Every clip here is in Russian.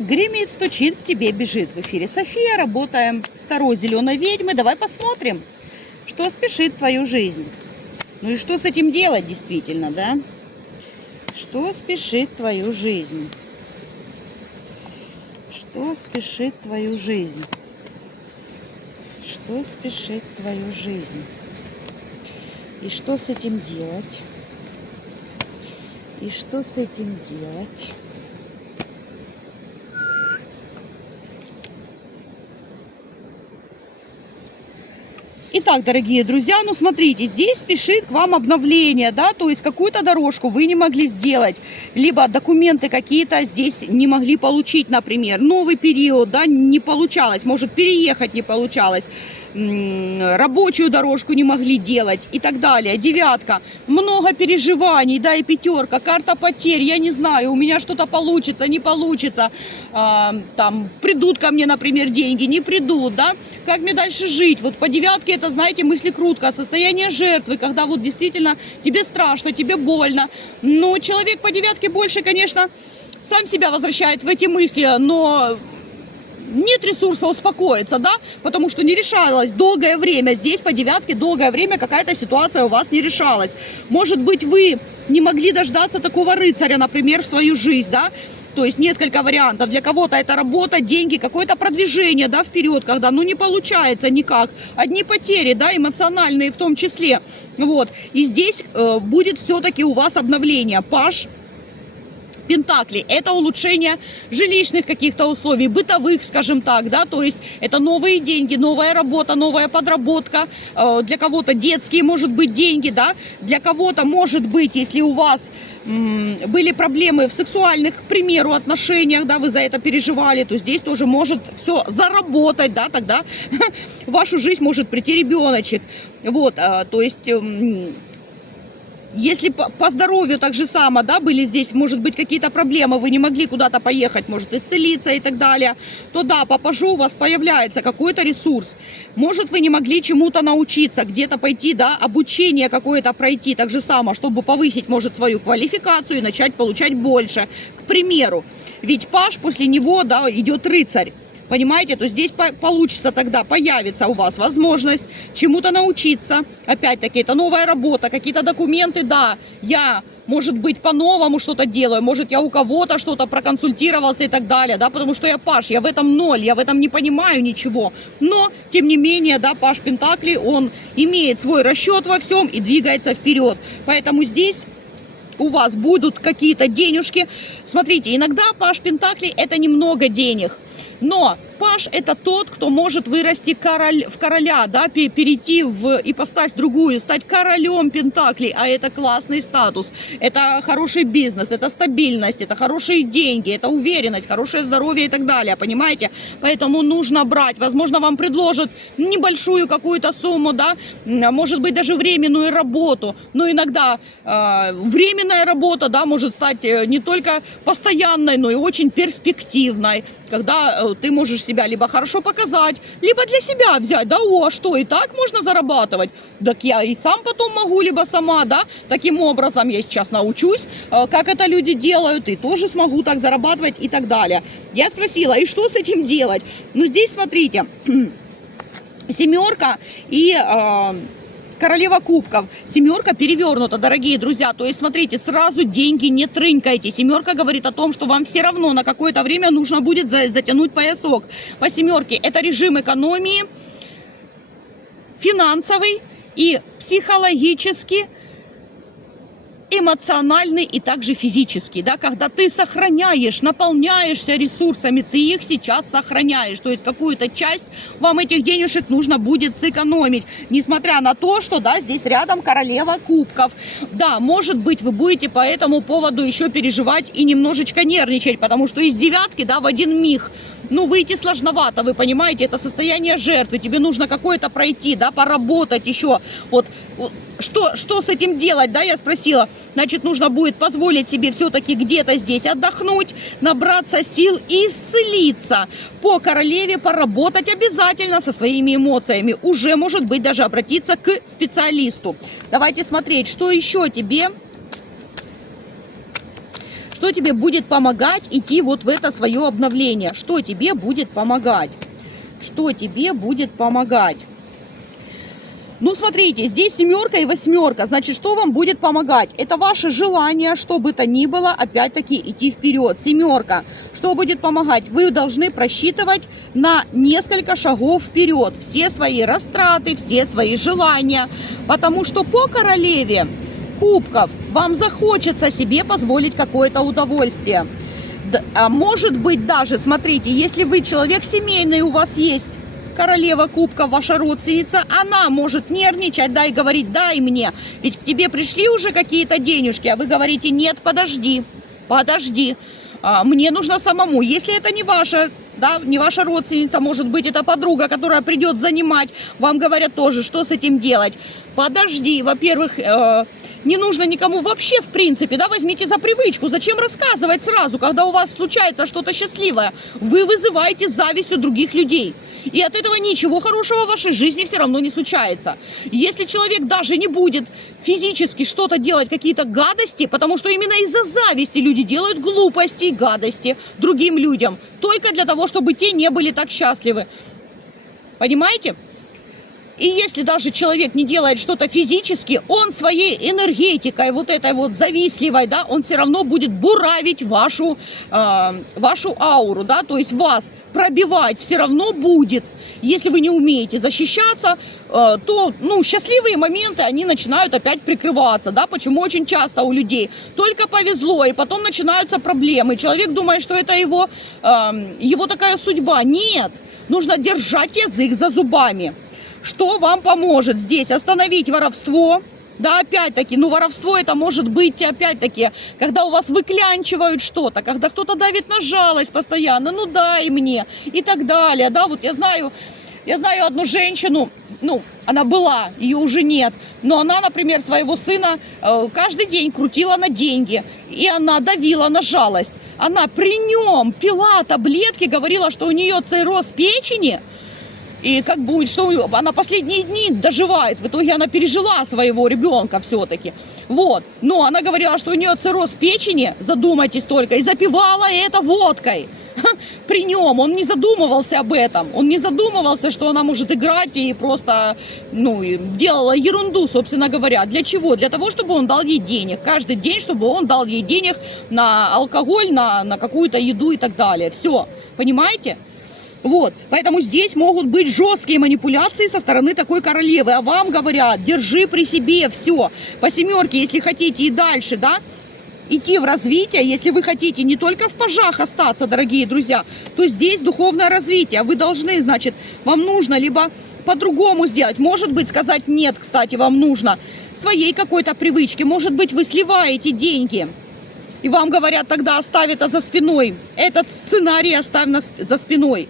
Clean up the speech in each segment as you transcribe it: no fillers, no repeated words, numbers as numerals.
Гремит, стучит, к тебе бежит. В эфире София, работаем с Таро Зеленой ведьмы. Давай посмотрим, что спешит твою жизнь. Ну и что с этим делать действительно, да? Что спешит твою жизнь? Что спешит твою жизнь? Что спешит твою жизнь? И что с этим делать? И что с этим делать? Итак, дорогие друзья, ну смотрите, здесь спешит к вам обновление, да, то есть какую-то дорожку вы не могли сделать, либо документы какие-то здесь не могли получить, например, новый период, да, не получалось, может переехать не получалось, рабочую дорожку не могли делать и так далее. Девятка, много переживаний, да, и пятерка, карта потерь, я не знаю, у меня что-то получится, не получится, там, придут ко мне, например, деньги, не придут, да, как мне дальше жить? Вот по девятке это, знаете, мыслекрутка, состояние жертвы, когда вот действительно тебе страшно, тебе больно, но человек по девятке больше, конечно, сам себя возвращает в эти мысли, но нет ресурса успокоиться, да, потому что не решалась долгое время. Здесь по девятке долгое время какая-то ситуация у вас не решалась. Может быть, вы не могли дождаться такого рыцаря, например, в свою жизнь, да, то есть несколько вариантов. Для кого-то это работа, деньги, какое-то продвижение, да, вперед, когда, ну, не получается никак. Одни потери, да, эмоциональные в том числе. Вот. И здесь будет все-таки у вас обновление. Паж Пентакли. Это улучшение жилищных каких-то условий, бытовых, скажем так, да, то есть это новые деньги, новая работа, новая подработка, для кого-то детские, может быть, деньги, да, для кого-то, может быть, если у вас были проблемы в сексуальных, к примеру, отношениях, да, вы за это переживали, то здесь тоже может все заработать, да, тогда в вашу жизнь может прийти ребеночек, вот, то есть если по здоровью так же само, да, были здесь, может быть, какие-то проблемы, вы не могли куда-то поехать, может, исцелиться и так далее, то да, по пажу у вас появляется какой-то ресурс. Может, вы не могли чему-то научиться, где-то пойти, да, обучение какое-то пройти, так же само, чтобы повысить, может, свою квалификацию и начать получать больше, к примеру. Ведь паж после него, да, идет рыцарь. Понимаете, то здесь получится тогда, появится у вас возможность чему-то научиться. Опять-таки, это новая работа, какие-то документы, да, я, может быть, по-новому что-то делаю, может, я у кого-то что-то проконсультировался и так далее, да, потому что я паж, я в этом ноль, я в этом не понимаю ничего. Но, тем не менее, да, паж Пентакли, он имеет свой расчет во всем и двигается вперед. Поэтому здесь у вас будут какие-то денежки. Смотрите, иногда паж Пентакли это немного денег. Но паж это тот, кто может вырасти в короля, да, перейти в ипостась другую, стать королем Пентаклей, а это классный статус, это хороший бизнес, это стабильность, это хорошие деньги, это уверенность, хорошее здоровье и так далее, понимаете? Поэтому нужно брать, возможно, вам предложат небольшую какую-то сумму, да, может быть, даже временную работу, но иногда временная работа, да, может стать не только постоянной, но и очень перспективной, когда ты можешь себя либо хорошо показать, либо для себя взять, да, о, что, и так можно зарабатывать, так я и сам потом могу, либо сама, да, таким образом я сейчас научусь, как это люди делают, и тоже смогу так зарабатывать и так далее. Я спросила, и что с этим делать? Ну, здесь, смотрите, семерка и королева кубков. Семерка перевернута, дорогие друзья. То есть, смотрите, сразу деньги не трынькайте. Семерка говорит о том, что вам все равно на какое-то время нужно будет затянуть поясок. По семерке это режим экономии, финансовый и психологический, эмоциональный и также физический, да, когда ты сохраняешь, наполняешься ресурсами, ты их сейчас сохраняешь, то есть какую-то часть вам этих денежек нужно будет сэкономить, несмотря на то, что, да, здесь рядом королева кубков, да, может быть, вы будете по этому поводу еще переживать и немножечко нервничать, потому что из девятки, да, в один миг, ну, выйти сложновато, вы понимаете, это состояние жертвы, тебе нужно какое-то пройти, да, поработать еще, вот, что с этим делать, да, я спросила. Значит, нужно будет позволить себе все-таки где-то здесь отдохнуть, набраться сил и исцелиться. По королеве поработать обязательно со своими эмоциями. Уже, может быть, даже обратиться к специалисту. Давайте смотреть, что еще тебе Что тебе будет помогать идти вот в это свое обновление? Что тебе будет помогать? Что тебе будет помогать? Ну, смотрите, здесь 7 и 8. Значит, что вам будет помогать? Это ваше желание, что бы то ни было, опять-таки идти вперед. 7. Что будет помогать? Вы должны просчитывать на несколько шагов вперед все свои растраты, все свои желания. Потому что по королеве кубков вам захочется себе позволить какое-то удовольствие. А может быть даже, смотрите, если вы человек семейный, у вас есть королева кубков, ваша родственница, она может нервничать, да, и говорить: дай мне, ведь к тебе пришли уже какие-то денежки, а вы говорите: нет, подожди, мне нужно самому. Если это не ваша, да, не ваша родственница, может быть, это подруга, которая придет занимать, вам говорят тоже, что с этим делать. Подожди, во-первых, не нужно никому вообще, в принципе, да, возьмите за привычку. Зачем рассказывать сразу, когда у вас случается что-то счастливое? Вы вызываете зависть у других людей. И от этого ничего хорошего в вашей жизни все равно не случается. Если человек даже не будет физически что-то делать, какие-то гадости, потому что именно из-за зависти люди делают глупости и гадости другим людям, только для того, чтобы те не были так счастливы. Понимаете? И если даже человек не делает что-то физически, он своей энергетикой, вот этой вот завистливой, да, он все равно будет буравить вашу ауру, да, то есть вас пробивать все равно будет. Если вы не умеете защищаться, то, ну, счастливые моменты, они начинают опять прикрываться, да, почему очень часто у людей только повезло, и потом начинаются проблемы. Человек думает, что это его такая судьба. Нет, нужно держать язык за зубами. Что вам поможет здесь? Остановить воровство. Да, опять-таки, ну, воровство это может быть, опять-таки, когда у вас выклянчивают что-то, когда кто-то давит на жалость постоянно, ну, дай мне, и так далее, да, вот я знаю одну женщину, ну, она была, ее уже нет, но она, например, своего сына каждый день крутила на деньги, и она давила на жалость. Она при нем пила таблетки, говорила, что у нее цирроз печени. И как будет, что она последние дни доживает. В итоге она пережила своего ребенка все-таки. Вот. Но она говорила, что у нее цирроз печени, задумайтесь только, и запивала это водкой. При нем он не задумывался об этом. Он не задумывался, что она может играть и просто, ну, делала ерунду, собственно говоря. Для чего? Для того, чтобы он дал ей денег. Каждый день, чтобы он дал ей денег на алкоголь, на какую-то еду и так далее. Все. Понимаете? Вот, поэтому здесь могут быть жесткие манипуляции со стороны такой королевы, а вам говорят: держи при себе все. По 7, если хотите и дальше, да, идти в развитие, если вы хотите не только в пажах остаться, дорогие друзья, то здесь духовное развитие. Вы должны, значит, вам нужно либо по-другому сделать, может быть, сказать нет, кстати, вам нужно своей какой-то привычки, может быть, вы сливаете деньги. И вам говорят тогда: оставь это за спиной, этот сценарий оставь за спиной.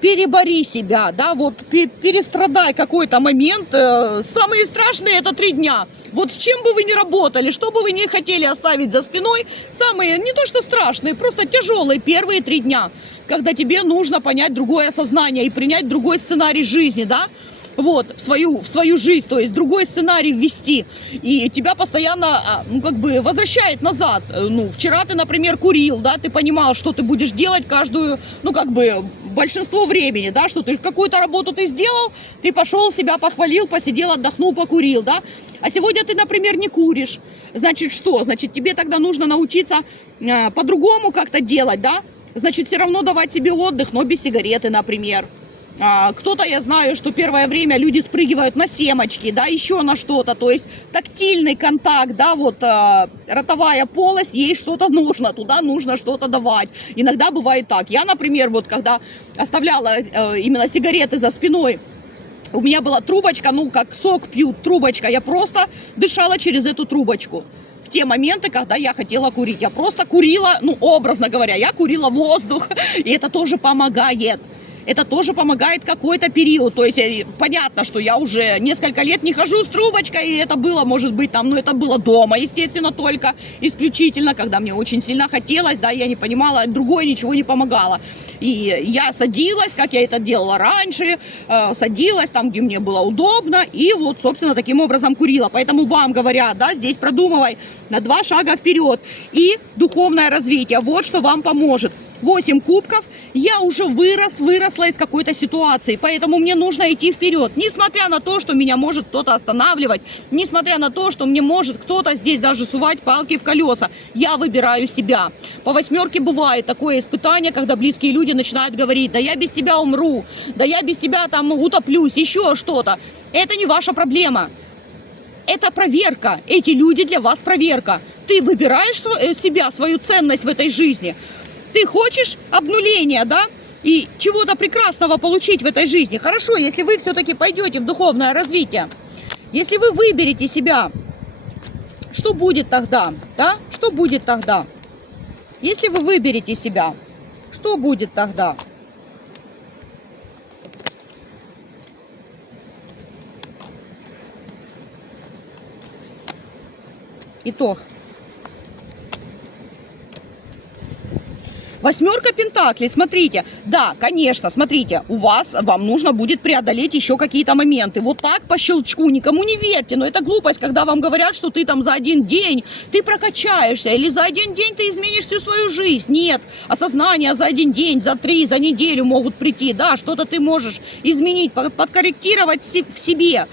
Перебори себя, да, вот перестрадай какой-то момент. Самые страшные это 3 дня. Вот с чем бы вы ни работали, что бы вы ни хотели оставить за спиной, самые, не то что страшные, просто тяжелые первые 3 дня, когда тебе нужно понять другое сознание и принять другой сценарий жизни, да. Вот, в свою жизнь, то есть другой сценарий ввести, и тебя постоянно, ну, как бы возвращает назад. Ну, вчера ты, например, курил, да, ты понимал, что ты будешь делать каждую, ну, как бы, большинство времени, да, что ты какую-то работу ты сделал, ты пошел, себя похвалил, посидел, отдохнул, покурил, да, а сегодня ты, например, не куришь, значит, что? Значит, тебе тогда нужно научиться по-другому как-то делать, да, значит, все равно давать себе отдых, но без сигареты, например. Кто-то, я знаю, что первое время люди спрыгивают на семечки, да, еще на что-то, то есть тактильный контакт, да, вот ротовая полость, ей что-то нужно, туда нужно что-то давать. Иногда бывает так. Я, например, вот когда оставляла именно сигареты за спиной, у меня была трубочка, ну, как сок пьют, трубочка, я просто дышала через эту трубочку. В те моменты, когда я хотела курить, я просто курила, ну, образно говоря, я курила воздух, и это тоже помогает. Это тоже помогает какой-то период. То есть понятно, что я уже несколько лет не хожу с трубочкой, и это было, может быть, там, ну, это было дома, естественно, только исключительно, когда мне очень сильно хотелось, да, я не понимала, другое ничего не помогало. И я садилась, как я это делала раньше, садилась там, где мне было удобно, и вот, собственно, таким образом курила. Поэтому вам говорят, да, здесь продумывай на 2 шага вперед. И духовное развитие, вот что вам поможет. 8 кубков, я уже выросла из какой-то ситуации, поэтому мне нужно идти вперед, несмотря на то, что меня может кто-то останавливать, несмотря на то, что мне может кто-то здесь даже сувать палки в колеса, я выбираю себя. По 8 бывает такое испытание, когда близкие люди начинают говорить, да я без тебя умру, да я без тебя там утоплюсь, еще что-то. Это не ваша проблема. Это проверка, эти люди для вас проверка. Ты выбираешь себя, свою ценность в этой жизни. Ты хочешь обнуления, да, и чего-то прекрасного получить в этой жизни. Хорошо, если вы все-таки пойдете в духовное развитие, если вы выберете себя, что будет тогда, да? Что будет тогда? Если вы выберете себя, что будет тогда? Итог. 8 пентаклей, смотрите, да, конечно, смотрите, вам нужно будет преодолеть еще какие-то моменты. Вот так по щелчку, никому не верьте, но это глупость, когда вам говорят, что ты там за один день, ты прокачаешься, или за один день ты изменишь всю свою жизнь. Нет, осознания за один день, за 3, за неделю могут прийти, да, что-то ты можешь изменить, подкорректировать в себе.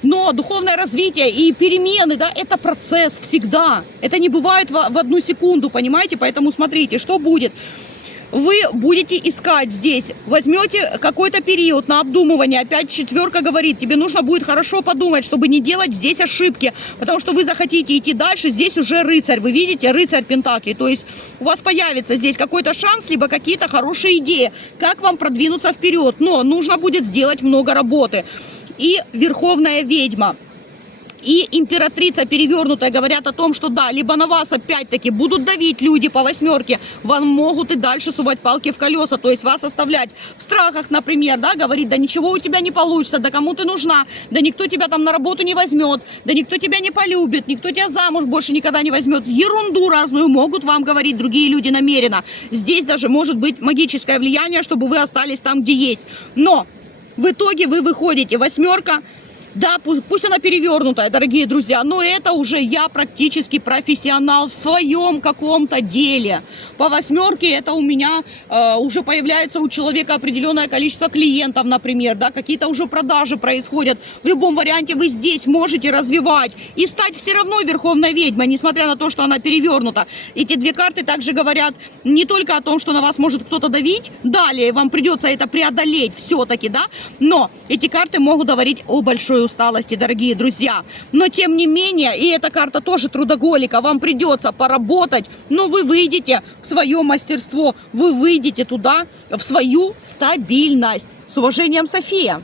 Но духовное развитие и перемены, да, это процесс всегда. Это не бывает в одну секунду, понимаете? Поэтому смотрите, что будет. Вы будете искать здесь, возьмете какой-то период на обдумывание, опять 4 говорит, тебе нужно будет хорошо подумать, чтобы не делать здесь ошибки, потому что вы захотите идти дальше, здесь уже рыцарь, вы видите, рыцарь пентаклей, то есть у вас появится здесь какой-то шанс, либо какие-то хорошие идеи, как вам продвинуться вперед, но нужно будет сделать много работы. И верховная ведьма, и императрица перевернутая говорят о том, что да, либо на вас опять-таки будут давить люди по 8, вам могут и дальше сувать палки в колеса, то есть вас оставлять в страхах, например, да, говорить, да ничего у тебя не получится, да кому ты нужна, да никто тебя там на работу не возьмет, да никто тебя не полюбит, никто тебя замуж больше никогда не возьмет, ерунду разную могут вам говорить другие люди намеренно. Здесь даже может быть магическое влияние, чтобы вы остались там, где есть, но в итоге вы выходите 8, да, пусть она перевернутая, дорогие друзья, но это уже я практически профессионал в своем каком-то деле. По 8 это у меня уже появляется у человека определенное количество клиентов, например, да, какие-то уже продажи происходят. В любом варианте вы здесь можете развивать и стать все равно верховной ведьмой, несмотря на то, что она перевернута. Эти 2 карты также говорят не только о том, что на вас может кто-то давить, далее вам придется это преодолеть все-таки, да, но эти карты могут говорить о большой усталости, дорогие друзья. Но тем не менее, и эта карта тоже трудоголика, вам придется поработать, но вы выйдете в свое мастерство, вы выйдете туда, в свою стабильность. С уважением, София.